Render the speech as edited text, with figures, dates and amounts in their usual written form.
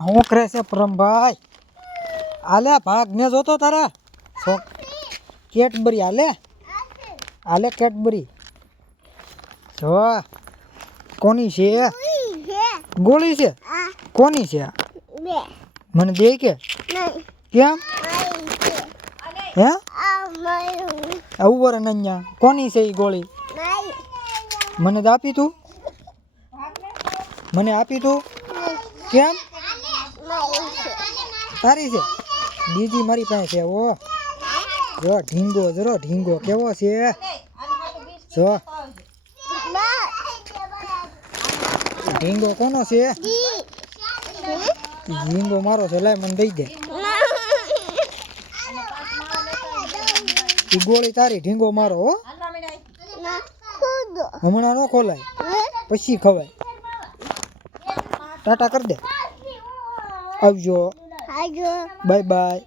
હું કરે છે પરમભાઈ? આલે ભાગ ને જોતો તારા કેટબરી આલે કેટબરી જો કોની છે? ગોળી છે કોની છે? મને દે કે કેમ હે આવું બર નન્યા કોની છે એ ગોળી? મને તો આપી તું, મને આપી તું કેમ? તારી છે બીજી મારી પાસે છે. ઓ જો ઢીંગો જરો ઢીંગો કેવો છે જો ઢીંગો કોનો છે? ઢીંગો મારો છે લાય મને દઈ દે. ઈ ગોળી તારી ઢીંગો મારો હો હમણાં ન ખોલાય પછી ખવાય. ટાટા કર દે આવજો બાય બાય.